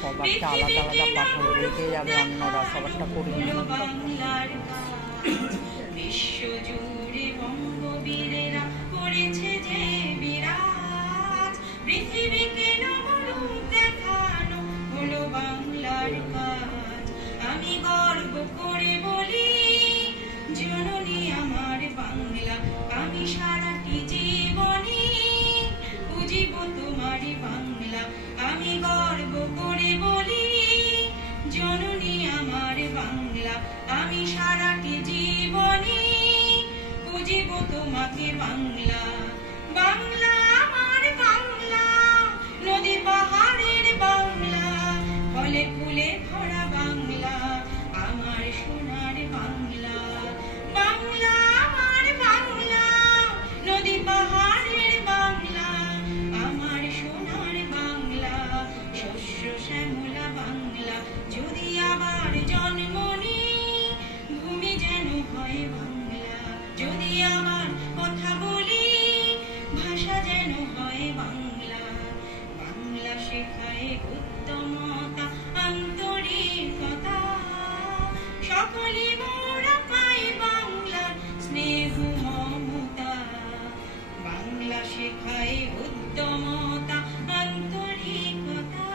সবারটা আলাদা আলাদা পাথর রেখে যাবে, অন্যরা সবারটা করে বিশ্বজুড়ে বঙ্গবীরেরা করেছে যে বিরাজ, পৃথিবীকে নবরূপ দেখানো হলো বাংলার কাজ। আমি গর্ব করে বলি জননী আমার বাংলা, আমি সারাটি জীবনে বুঝিব তোমারই বাংলা। আমি গর্ব করে বলি জননী আমার বাংলা, আমি সারাটি জীবনে বুঝিব তোমাকে বাংলা। বাংলা আমার বাংলা, নদী পাহাড়ের বাংলা, ফলে ফুলে ভরা বাংলা, আমার সোনার বাংলা। বাংলা আমার বাংলা, নদী পাহাড়ের বাংলা, আমার সোনার বাংলা, শস্য শ্যামলা বাংলা। যদি আবার জন্ম নিই ভূমি যেন হয় বাংলা, যদি আবার কথা বলি ভাষা যেন হয় বাংলা। বাংলা শেখায় উত্তমতা আন্তরিকতা, সকলে মোরা পাই বাংলার স্নেহ মমতা। বাংলা শেখায় উত্তমতা আন্তরিকতা,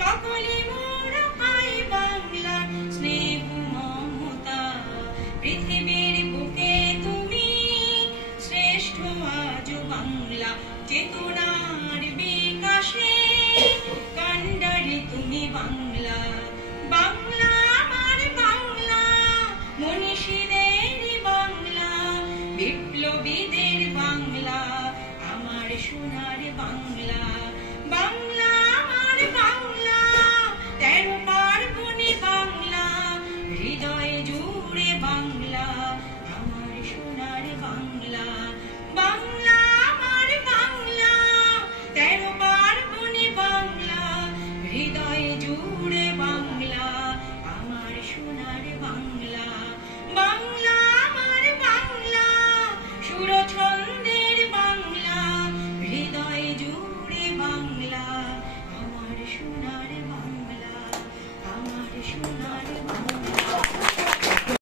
সকলে মোরা পাই বাংলার স্নেহ মমতা। পৃথিবীর বুকে তুমি শ্রেষ্ঠ আজ বাংলা, চেতনার বিকাশে কান্ডারি তুমি বাংলা। বাংলা আমার বাংলা, মনীষীদের বাংলা, বিপ্লবীদের বাংলা, আমার সোনার বাংলা। বাংলা